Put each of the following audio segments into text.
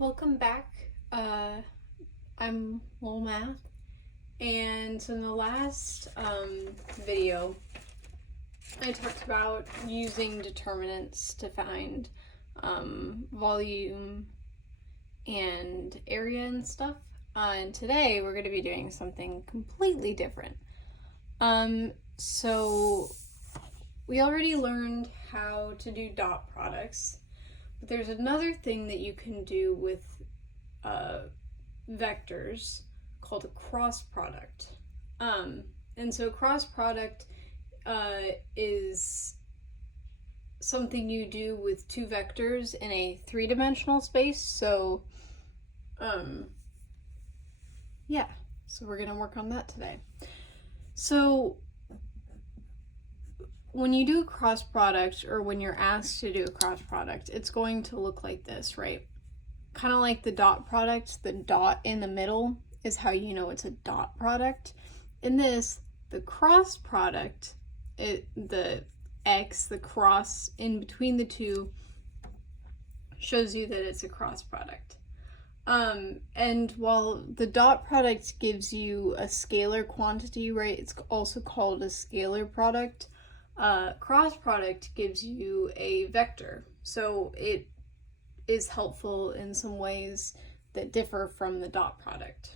Welcome back. I'm Lol Math, and so in the last video, I talked about using determinants to find volume and area and stuff. And today we're going to be doing something completely different. So we already learned how to do dot products. But there's another thing that you can do with vectors called a cross product. And so cross product is something you do with two vectors in a three-dimensional space. So so we're going to work on that today. So when you do a cross product, or when you're asked to do a cross product, it's going to look like this, right? Kind of like the dot product, the dot in the middle is how you know it's a dot product. In this, the cross product, the X, the cross in between the two, shows you that it's a cross product. And while the dot product gives you a scalar quantity, right, it's also called a scalar product. Cross product gives you a vector, so it is helpful in some ways that differ from the dot product.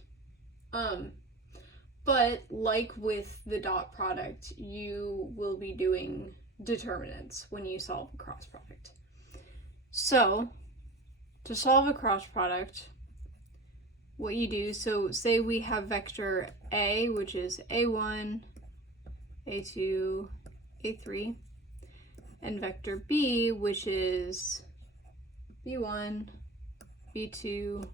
But like with the dot product, you will be doing determinants when you solve a cross product. So to solve a cross product, what you do, so say we have vector A, which is A1, A2, A3, and vector B, which is B1, B2,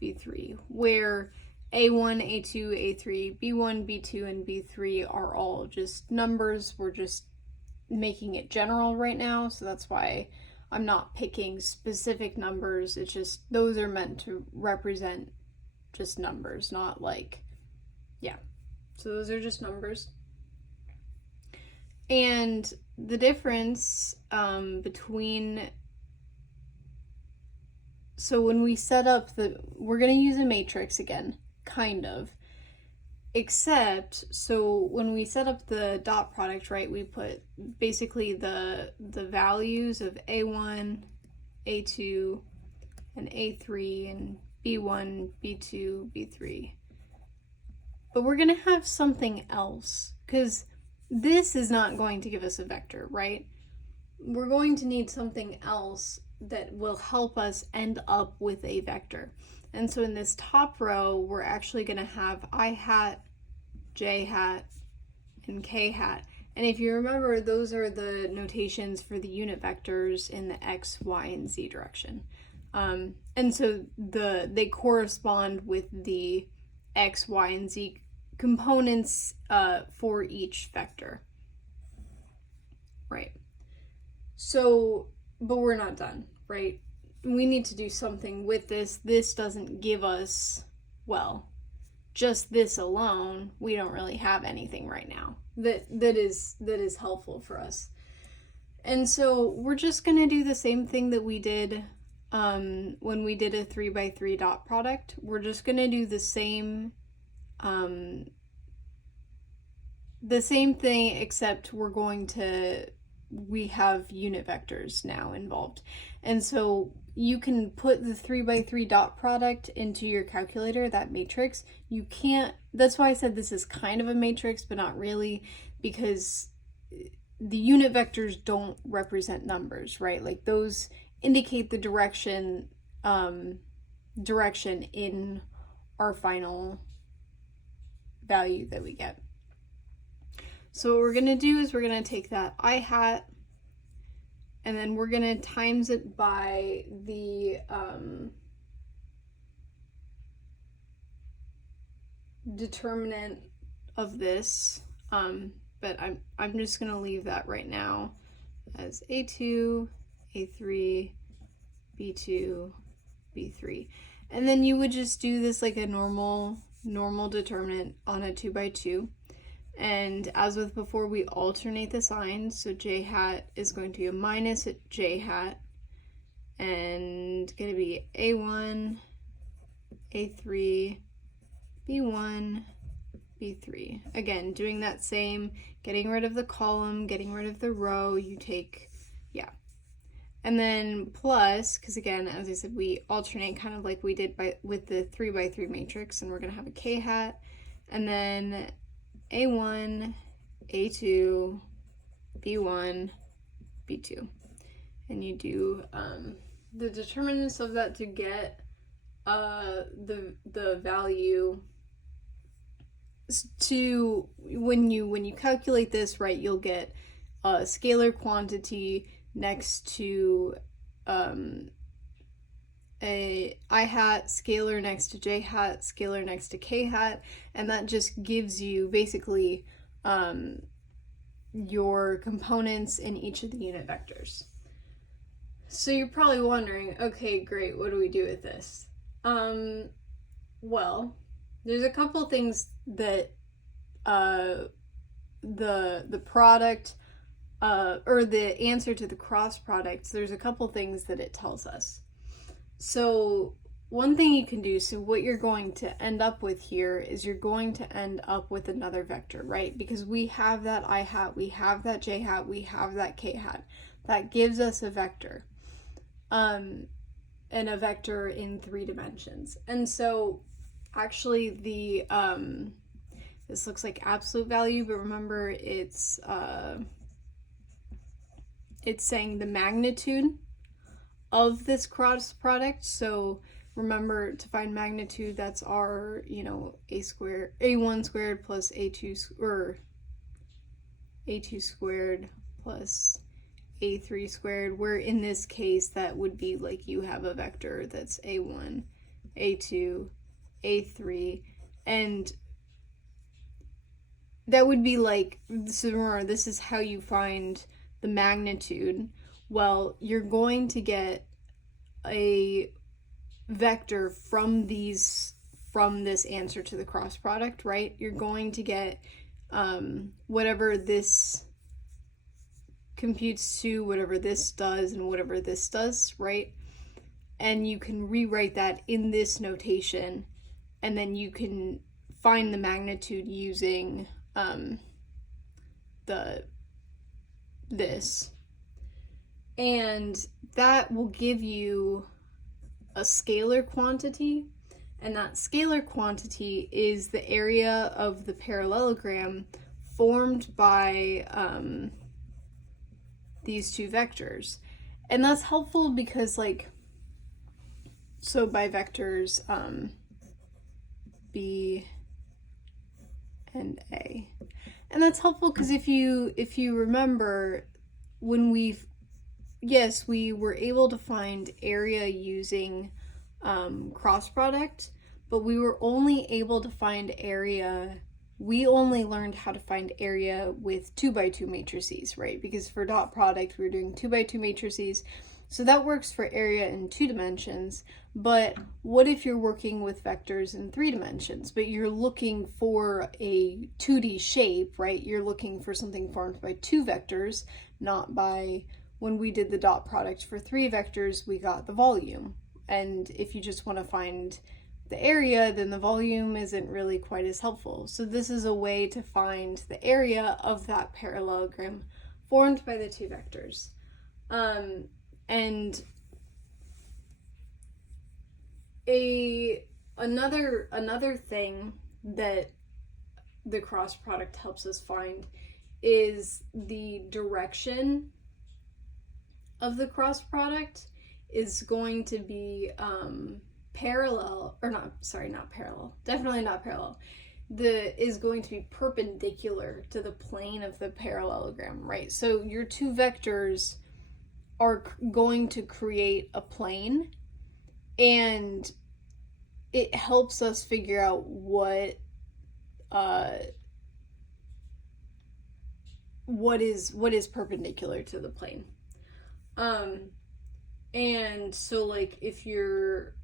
B3, where A1, A2, A3, B1, B2, and B3 are all just numbers. We're just making it general right now, so that's why I'm not picking specific numbers. It's just those are meant to represent just numbers, not like, so those are just numbers. And the difference between, so when we set up we're going to use a matrix again, kind of, except, so when we set up the dot product, right, we put basically the values of A1, A2, and A3, and B1, B2, B3. But we're going to have something else, because this is not going to give us a vector, right? We're going to need something else that will help us end up with a vector. And so in this top row, we're actually going to have I hat, J hat, and K hat. And if you remember, those are the notations for the unit vectors in the X, Y, and Z direction. And so they correspond with the X, Y, and Z components for each vector. Right. So, but we're not done, right? We need to do something with this. This doesn't give us, well, just this alone, we don't really have anything right now that is helpful for us. And so we're just going to do the same thing that we did when we did a 3x3 dot product. We're just going to do the same thing, except we have unit vectors now involved. And so you can put the 3x3 dot product into your calculator, that matrix. You can't, that's why I said this is kind of a matrix, but not really, because the unit vectors don't represent numbers, right? Like those indicate the direction in our final value that we get. So what we're going to do is we're going to take that I hat, and then we're going to times it by the determinant of this, but I'm just going to leave that right now as A2, A3, B2, B3. And then you would just do this like a normal determinant on a 2x2. And as with before, we alternate the signs. So J hat is going to be a minus at J hat, and going to be A1, A3, B1, B3. Again, doing that same, getting rid of the column, getting rid of the row, you take, yeah. And then plus, because again, as I said, we alternate kind of like we did with the 3x3 matrix, and we're going to have a K hat, and then A1, A2, B1, B2. And you do the determinants of that to get the value to when you calculate this, right, you'll get a scalar quantity next to a I hat, scalar next to J hat, scalar next to K hat, and that just gives you basically your components in each of the unit vectors. So you're probably wondering, okay, great, what do we do with this? Well, there's a couple things that the product or the answer to the cross products, there's a couple things that it tells us. So one thing you can do, so what you're going to end up with here is you're going to end up with another vector, right? Because we have that I hat, we have that J hat, we have that K hat. That gives us a vector. And a vector in 3 dimensions. And so actually the this looks like absolute value, but remember it's saying the magnitude of this cross product. So remember, to find magnitude, that's our, a1 squared plus a2 or a2 squared plus a3 squared, where in this case that would be like you have a vector that's a1, a2, a3, and that would be like, so remember, this is how you find the magnitude. Well, you're going to get a vector from this answer to the cross product, right? You're going to get whatever this computes to, whatever this does, and whatever this does, right? And you can rewrite that in this notation, and then you can find the magnitude using this. And that will give you a scalar quantity, and that scalar quantity is the area of the parallelogram formed by these two vectors. And that's helpful because, like, so by vectors B and A. And that's helpful because if you remember, when we were able to find area using cross product, but we were only able to find area, we only learned how to find area with 2x2 matrices, right? Because for dot product, we were doing 2x2 matrices. So that works for area in 2 dimensions. But what if you're working with vectors in 3 dimensions, but you're looking for a 2D shape, right? You're looking for something formed by 2 vectors, not by, when we did the dot product for 3 vectors, we got the volume. And if you just want to find the area, then the volume isn't really quite as helpful. So this is a way to find the area of that parallelogram formed by the 2 vectors. And another thing that the cross product helps us find is the direction of the cross product is going to be parallel, or not parallel, definitely not parallel, is going to be perpendicular to the plane of the parallelogram, right? So your 2 vectors are going to create a plane, and it helps us figure out what is perpendicular to the plane. And so, like, if you're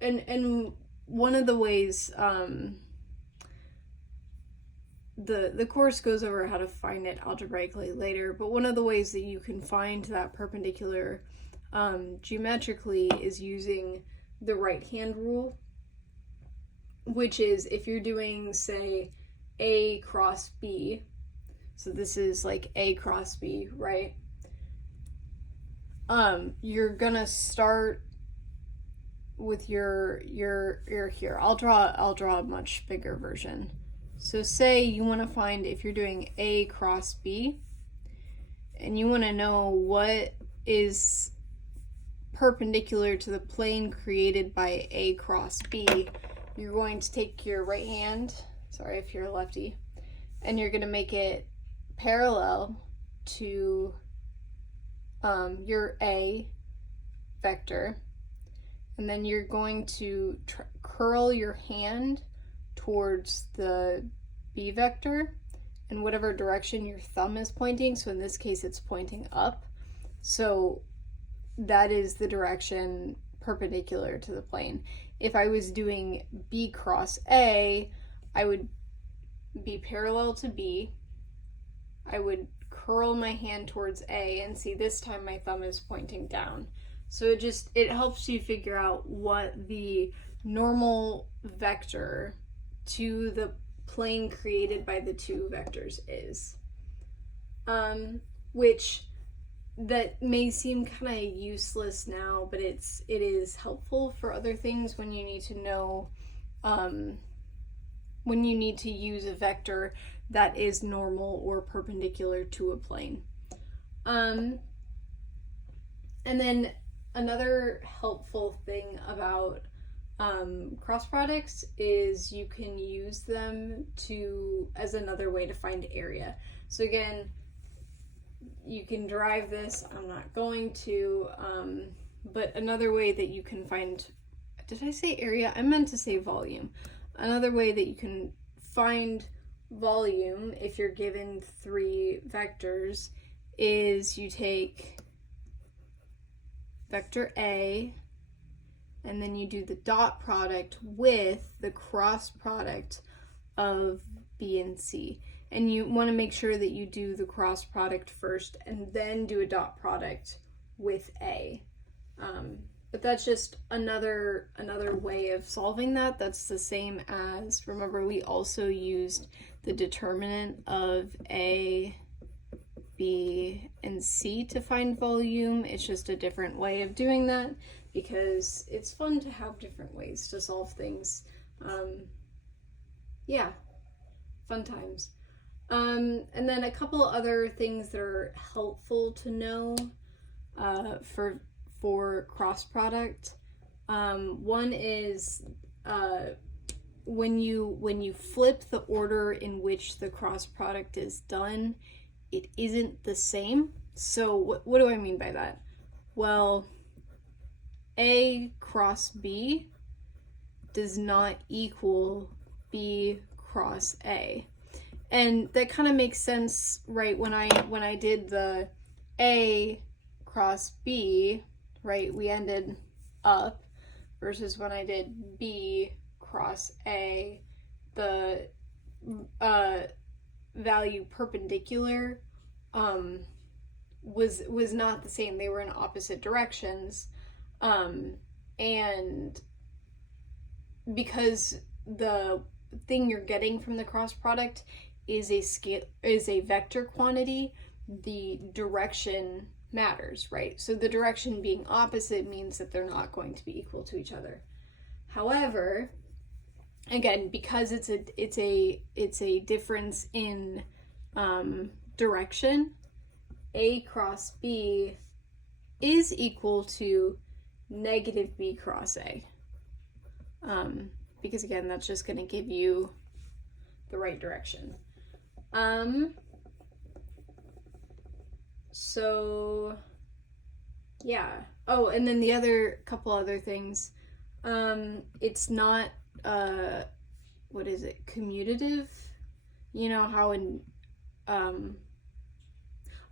and one of the ways the course goes over how to find it algebraically later, but one of the ways that you can find that perpendicular geometrically is using the right hand rule, which is if you're doing, say, A cross B, so this is like A cross B, right? You're gonna start with your here. I'll draw a much bigger version. So say you want to find, if you're doing A cross B, and you want to know what is perpendicular to the plane created by A cross B, you're going to take your right hand, sorry if you're a lefty, and you're going to make it parallel to your A vector, and then you're going to curl your hand towards the B vector in whatever direction your thumb is pointing. So in this case it's pointing up, so that is the direction perpendicular to the plane. If I was doing B cross A, I would be parallel to B, I would curl my hand towards A, and see this time my thumb is pointing down. So it helps you figure out what the normal vector to the plane created by the two vectors is. Which that may seem kind of useless now, but it is helpful for other things when you need to know, when you need to use a vector that is normal or perpendicular to a plane. And then another helpful thing about cross products is you can use them as another way to find area. So again, you can derive this, I'm not going to, but another way that you can find, did I say area? I meant to say volume. Another way that you can find volume if you're given three vectors is you take vector A, and then you do the dot product with the cross product of B and C. And you want to make sure that you do the cross product first and then do a dot product with A. But that's just another way of solving that. That's the same as, remember, we also used the determinant of A, B, and C to find volume. It's just a different way of doing that because it's fun to have different ways to solve things. Yeah, fun times. And then a couple other things that are helpful to know for cross product. One is when you flip the order in which the cross product is done, it isn't the same. So what do I mean by that? Well, A cross B does not equal B cross A. And that kind of makes sense, right? When I did the A cross B, right, we ended up, versus when I did B cross A, the value perpendicular was not the same. They were in opposite directions, and because the thing you're getting from the cross product is a vector quantity, the direction matters, right? So the direction being opposite means that they're not going to be equal to each other. However, again, because it's a difference in direction, A cross B is equal to negative B cross A. Because again, that's just going to give you the right direction. So yeah. Oh, and then the other couple other things. It's not what is it? Commutative? You know how in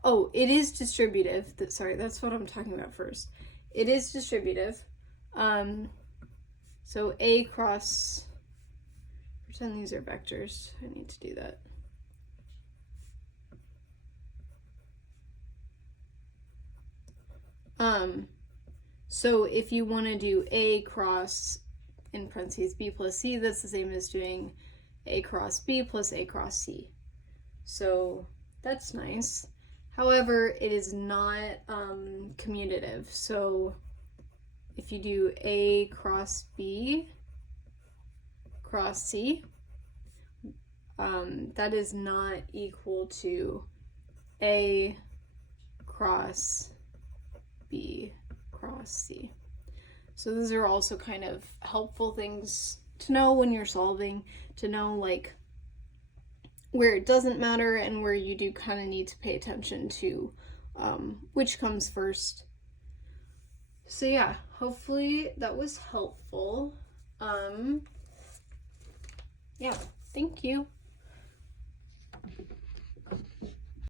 oh, it is distributive. Sorry, that's what I'm talking about first. It is distributive. So A cross, pretend these are vectors. I need to do that. So if you want to do A cross, in parentheses, B plus C, that's the same as doing A cross B plus A cross C. So that's nice. However, it is not commutative. So if you do A cross B cross C, that is not equal to A cross B cross C. So those are also kind of helpful things to know when you're solving, to know like where it doesn't matter and where you do kind of need to pay attention to which comes first. So yeah, hopefully that was helpful. Yeah, thank you.